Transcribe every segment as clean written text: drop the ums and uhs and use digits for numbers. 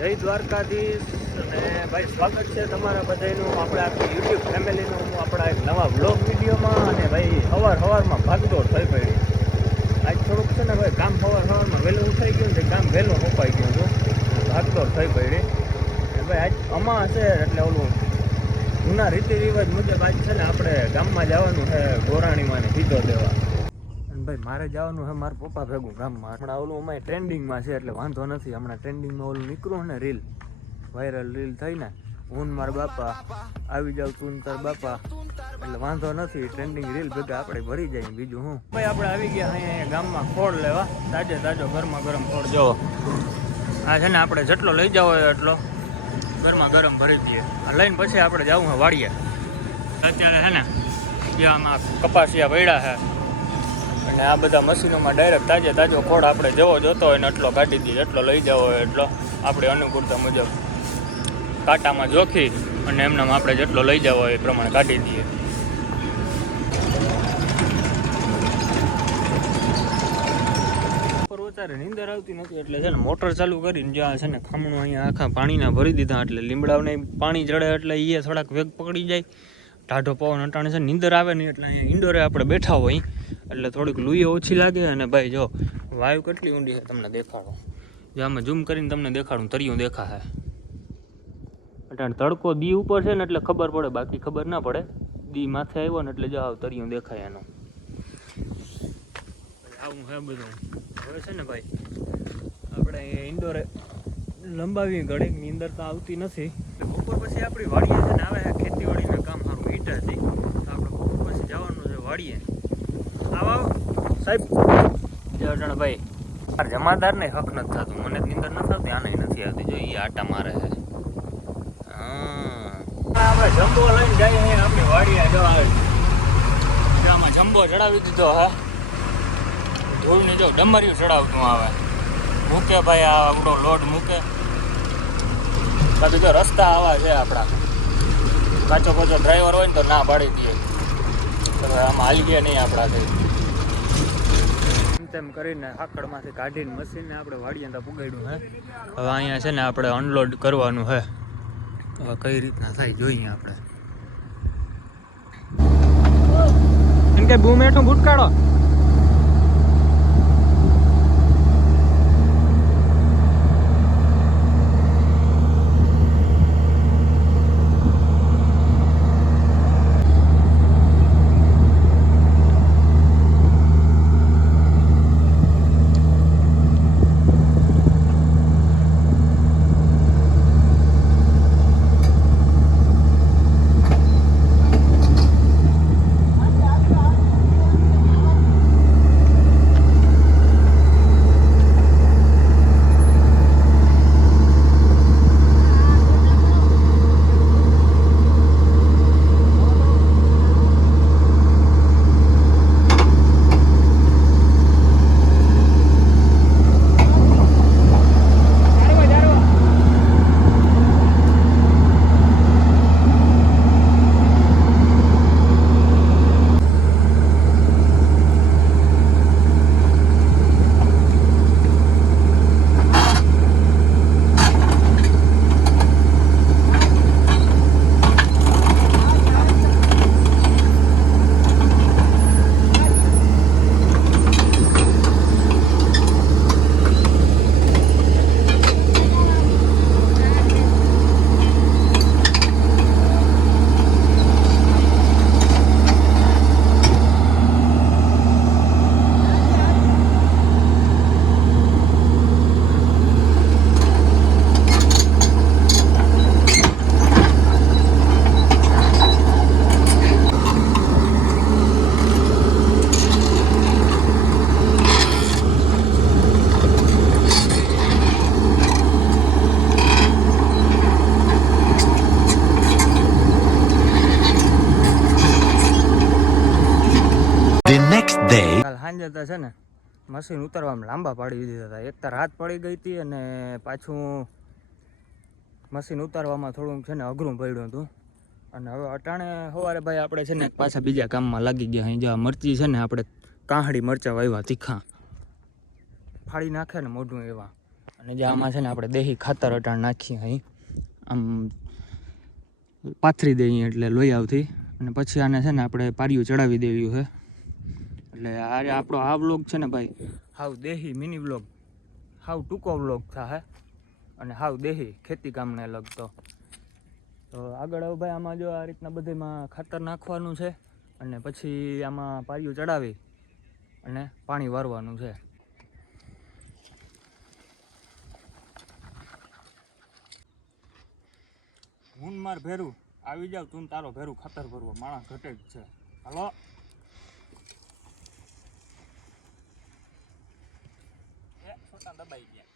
જય દ્વારકાધીશ અને ભાઈ સ્વાગત છે તમારા બધાનું આપણે આખી યુટ્યુબ ફેમિલીનું આપણા એક નવા બ્લોગ વિડીયોમાં. અને ભાઈ સવારમાં ભાગદોડ થઈ પડી. આજ થોડુંક છે ને ભાઈ કામ સવારમાં વહેલું ઉઠાઈ ગયું ને કામ વહેલું સોંપાઈ ગયું હતું, ભાગદોડ થઈ પડી. અને ભાઈ આજ અમાસ છે એટલે ઓલું જૂના રીતિ રિવાજ મુજબ આજ છે ને આપણે ગામમાં જવાનું છે ગોરાણીમાં ને સીધો દેવા. ભાઈ મારે જવાનું છે મારા પપ્પા ભેગું ગામમાં. હમણાં ઓલું અમારે ટ્રેન્ડિંગમાં છે એટલે વાંધો નથી. હમણાં ટ્રેન્ડિંગમાં ઓલું નીકળું ને રીલ, વાયરલ રીલ થઈને હું મારા બાપા આવી જાવ તું તાર બાપા, એટલે વાંધો નથી. ટ્રેન્ડિંગ રીલ ભેગા આપણે ભરી જાય. બીજું હું ભાઈ આપણે આવી ગયા અહીંયા ગામમાં ખોળ લેવા. તાજો ગરમા ગરમ ખોળ જોવો. આ છે ને આપણે જેટલો લઈ જાવ હોય એટલો ગરમા ગરમ ભરી દઈએ. આ લઈને પછી આપણે જવું હોય વાડીએ. અત્યારે છે ને જે આમાં કપાસિયા પડ્યા છે અને આ બધા મશીનોમાં ડાયરેક્ટ તાજો ખોળ આપણે જેવો જોતો હોય ને એટલો કાઢી દઈએ. એટલો લઈ જવો હોય એટલો આપણે અનુકૂળતા મુજબ કાંટામાં જોખી અને એમનામાં આપણે જેટલો લઈ જવો હોય એ પ્રમાણે કાઢી દઈએ. અત્યારે નીંદર આવતી નથી એટલે છે ને મોટર ચાલુ કરીને જ્યાં છે ને ખામણું અહીંયા આખા પાણીના ભરી દીધા. એટલે લીમડાઓને પાણી ચડે એટલે એ થોડાક વેગ પકડી જાય. ટાઢો પવન અટાણે છે નીંદર આવે નહીં એટલે અહીંયા ઇન્ડોરે આપણે બેઠા હોય એટલે થોડીક લૂએ ઓછી લાગે. અને ભાઈ જો વાયુ કેટલી ઊંડી છે તમને દેખાડો. જો આમાં ઝૂમ કરીને તમને દેખાડું, તરિયું દેખાશે. અટાણે તડકો દી ઉપર છે ને એટલે ખબર પડે, બાકી ખબર ના પડે. દી માથે આવ્યો ને એટલે જો તરિયું દેખાય એનું. આવું હે બધું. હવે છે ને ભાઈ આપણે ઇન્ડોરે લંબાવી ઘડીક નીંદર તો આવતી નથી. બપોર પછી આપણી વાડીએ છે ને આવે ખેતીવાડીના કામ સારું હીટ હતી. આપણે બપોર પછી જવાનું છે વાડીએ. આવો સાહેબ જણ ભાઈ જમાદાર ને હક નથી થતું. મને નીંદર નથી આવતી, આને નથી આવતી. જો એ આટા મારે છે. આપણે જમ્બો લઈને જઈએ અહીંયા આપણી વાડીએ. જો આવે આમાં જમ્બો ચડાવી દીધો. હા ધૂળની જો ડમરિયું ચડાવતું આવે મૂકે ભાઈ. આ આપણો લોડ મૂકે. બાકી જો રસ્તા આવા છે આપણા. કાચો કોચો ડ્રાઈવર હોય ને તો ના પાડી દઈએ. આમાં હાલી ગયા નહીં આપણાથી. તેમ કરીને આકડમાંથી કાઢીને મશીનને આપણે વાડીએ ત્યાં પુગાડ્યું હે. હવે અહીંયા છે ને આપણે અનલોડ કરવાનું છે. હવે કઈ રીતના થાય જોઈએ આપણે. એમ કે બૂમ હેઠું બૂટ કાઢો. સાંજે તો છે ને મશીન ઉતારવામાં લાંબા પાડી દીધા હતા. એક તો રાત પડી ગઈ હતી અને પાછું મશીન ઉતારવામાં થોડું છે ને અઘરું પડ્યું હતું. અને હવે અટાણે સવારે ભાઈ આપણે છે ને પાછા બીજા કામમાં લાગી ગયા. અહીં જો મરચી છે ને આપણે કાહડી મરચાં વાવ્યા તીખા ફાડી નાખે ને મોઢું એવા. અને જે આમાં છે ને આપણે દેશી ખાતર અટાણ નાખીએ અહીં આમ પાથરી દઈએ એટલે લોહી આવતી, અને પછી આને છે ને આપણે પારિયું ચડાવી દેવ્યું છે. એટલે આ આપણો આ વ્લોગ છે ને ભાઈ હાવ દેશી મિની વ્લોગ, હાવ ટૂંકો વ્લોગ થાય અને હાવ દેશી ખેતી કામને લગતો. તો આગળ હવે ભાઈ આમાં જો આ રીતના બધીમાં ખાતર નાખવાનું છે અને પછી આમાં પારિયું ચડાવી અને પાણી વારવાનું છે. હું માર ભેરું આવી જાવ, તું તારો ભેરું ખાતર ભરવો, માણસ ઘટે જ છે. હાલો છોટા દબાઈ ગયા,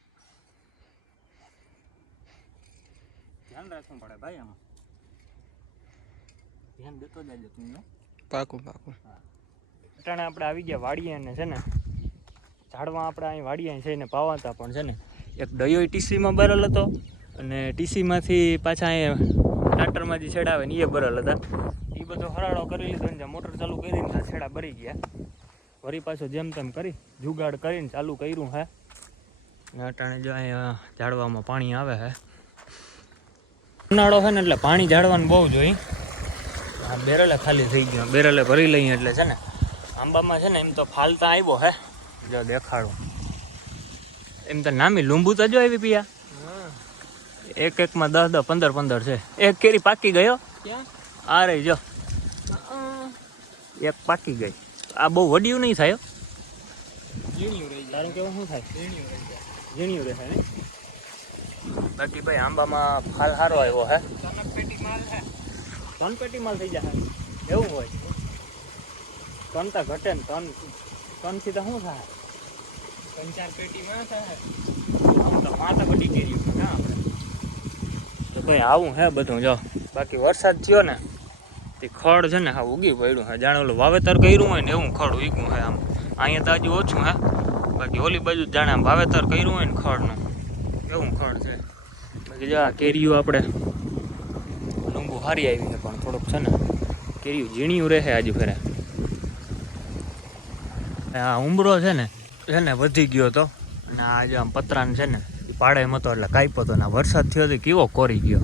ધ્યાન રાખવું પડે ભાઈ, આમાં ધ્યાન દેતો જાય તું. પાકું પાકું. અટાણે આપણે આવી ગયા વાડીએ ને છે ને ઝાડવા આપણે અહીં વાડીએ છે ને પાવાતા, પણ છે ને એક ડયો ટીસીમાં બરેલ હતો અને ટીસીમાંથી પાછા અહીંયા ટ્રેક્ટરમાં જે છેડા આવે ને એ બરેલ હતા. એ બધો હરાડો કરી લીધો ને મોટર ચાલુ કરીને છેડા ભરી ગયા. વળી પાછો જેમ તેમ કરી જુગાડ કરીને ચાલુ કર્યું હે. અટાણે જો અહીંયા ઝાડવામાં પાણી આવે છે. ઉનાળો છે ને એટલે પાણી ઝાડવાનું બહુ જોઈએ. આ બેરલે ખાલી થઈ ગયો, બેરલે ભરી લઈએ એટલે છે ને આંબામાં છે ને એમ તો ફાલતા આવ્યો હે. જો દેખાડું એમ તો નામી લીંબુ તો જો આવી પિયા, એક એકમાં 10 15 છે. એક કેરી પાકી ગયો, આ રહી જો એક પાકી ગઈ. આ બહુ વડિયું નહીં થાય, તારું કેવું શું થાય? ઝીણિયું રહે ને. બાકી ભાઈ આંબામાં ફાલ સારો આવ્યો હે. 3 પેટી માલ થઈ જાય એવું હોય. 3 તો ઘટે ને 3 થી તો શું થાય? 3-4 પેટીમાં થાય. આમ તો માથા બધી કેરી ના આપણે તો ભાઈ આવું હે બધું. જો બાકી વરસાદ થયો ને તે ખડ છે ને હા ઉગી પડ્યું હે. જાણે ઓલું વાવેતર કર્યું હોય ને એવું ખડ ઉગ્યું હે. આમ અહીંયા તો હજુ ઓછું હે, બાકી ઓલી બાજુ જાણે આમ વાવેતર કર્યું હોય ને ખડનું એવું ખડ છે. બાકી જો આ કેરીઓ આપણે લીંબુ હારી આવી છે, પણ થોડુંક છે ને કેરીઓ ઝીણિયું રહે આજુ ફેરે. આ ઉંબરો છે ને વધી ગયો હતો અને આ જે આમ પતરાને છે ને પાડે એમ હતો એટલે કાપ્યો હતો ને વરસાદ થયો તો કેવો કોરી ગયો.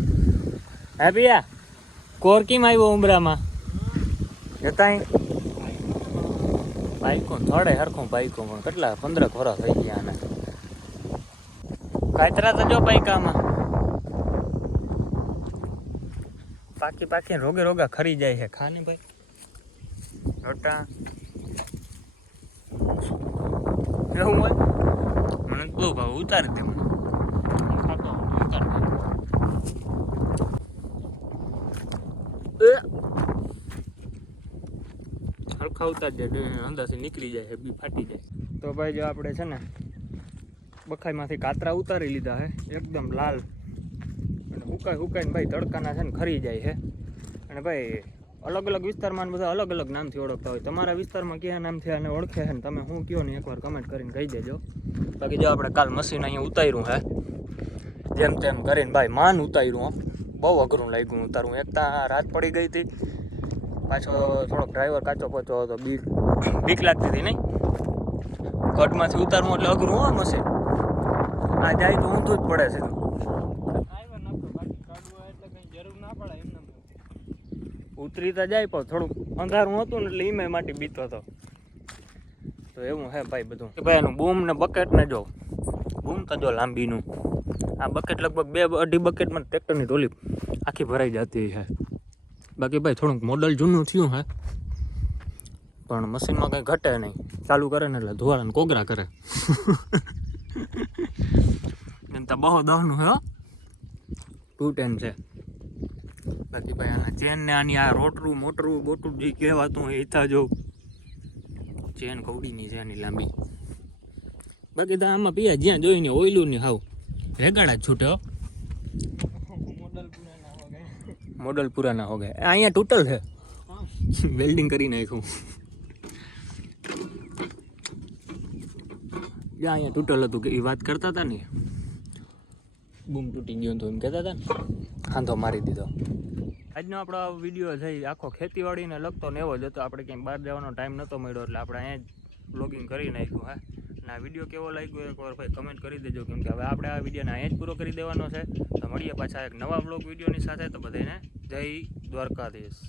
હા પિયા કોર કેમ આવ્યો ઉંબરામાં? જતા બાઈકો થોડે હરખું બાઈકો પણ કેટલા 15 વર્ષ થઈ ગયા આને. કાતરા તો જો બાઈકામાં પાકી રોગા ખરી જાય છે. ખાને ભાઈ રોટા એવું હોય મને બહુ ભાવ ઉતારી દે. મને ખાતો ઉતારી હરખા ઉતારી દે, અંદાજથી નીકળી જાય, બી ફાટી જાય. તો ભાઈ જો આપણે છે ને બખાઈમાંથી કાતરા ઉતારી લીધા છે એકદમ લાલ અને હુકાઈને ભાઈ તડકાના છે ને ખરી જાય છે. અને ભાઈ અલગ અલગ વિસ્તારમાં બધા અલગ અલગ નામથી ઓળખતા હોય. તમારા વિસ્તારમાં કયા નામથી આને ઓળખે છે ને તમે શું કહો ને એકવાર કમેન્ટ કરીને કહી દેજો. બાકી જો આપણે કાલ મશીન અહીંયા ઉતાર્યું હે જેમ તેમ કરીને ભાઈ માન ઉતાર્યું. બહુ અઘરું લાગ્યું ઉતારવું. એક તો રાત પડી ગઈ હતી, પાછો થોડોક ડ્રાઈવર કાચો પચો હતો, બીક લાગતી હતી નહીં. ગઢમાંથી ઉતારવું એટલે અઘરું હોય મશીન. આ જાય તો ઊંધું જ પડે સીધું. ઉતરી તો જાય પણ થોડુંક અંધારું હતું ને એટલે ઈમે માટે બીતો હતો. તો એવું હે ભાઈ બધું. ભાઈ એનું બૂમ ને બકેટ ને જો બૂમ તો જો લાંબીનું આ બકેટ લગભગ 2-2.5 બકેટમાં ટ્રેક્ટરની ટોલી આખી ભરાઈ જતી છે. બાકી ભાઈ થોડુંક મોડલ જૂનું થયું હે પણ મશીનમાં કંઈ ઘટે નહીં. ચાલુ કરે ને એટલે ધોવાળાને કોગરા કરે. એમ તો બહુ દહનું હે 210 છે. બાકી ભાઈ આના ચેન ને આની આ રોટરું બોટરું જે કહેવાતું હોય એ જો ચેન કવડીની છે આની લાંબી. બાકી તો આમાં પીયા જ્યાં જોઈને ઓઈલું નહીં હાવ રેગાડા જ છૂટે. મોડલ પૂરા ના હો ગયા. અહીંયા ટોટલ છે વેલ્ડિંગ કરી નાખ્યું. જ્યાં અહીંયા તૂટલ હતું કે એ વાત કરતા હતા ને, બૂમ તૂટી ગયો તો એમ કહેતા હતા ને, ખાંધો મારી દીધો. આજનો આપણો વિડીયો છે આખો ખેતીવાડીને લગતો ને એવો જ હતો. આપણે ક્યાંય બહાર જવાનો ટાઈમ નહોતો મળ્યો એટલે આપણે અહીંયા જ બ્લોગિંગ કરી નાખ્યું. હે અને આ વિડીયો કેવો લાગ્યો એકવાર ભાઈ કમેન્ટ કરી દેજો, કેમ કે હવે આપણે આ વિડીયોને અહીંયા જ પૂરો કરી દેવાનો છે. તો મળીએ પાછા એક નવા વ્લોગ વિડીયોની સાથે. તો બધાને જય દ્વારકાધીશ.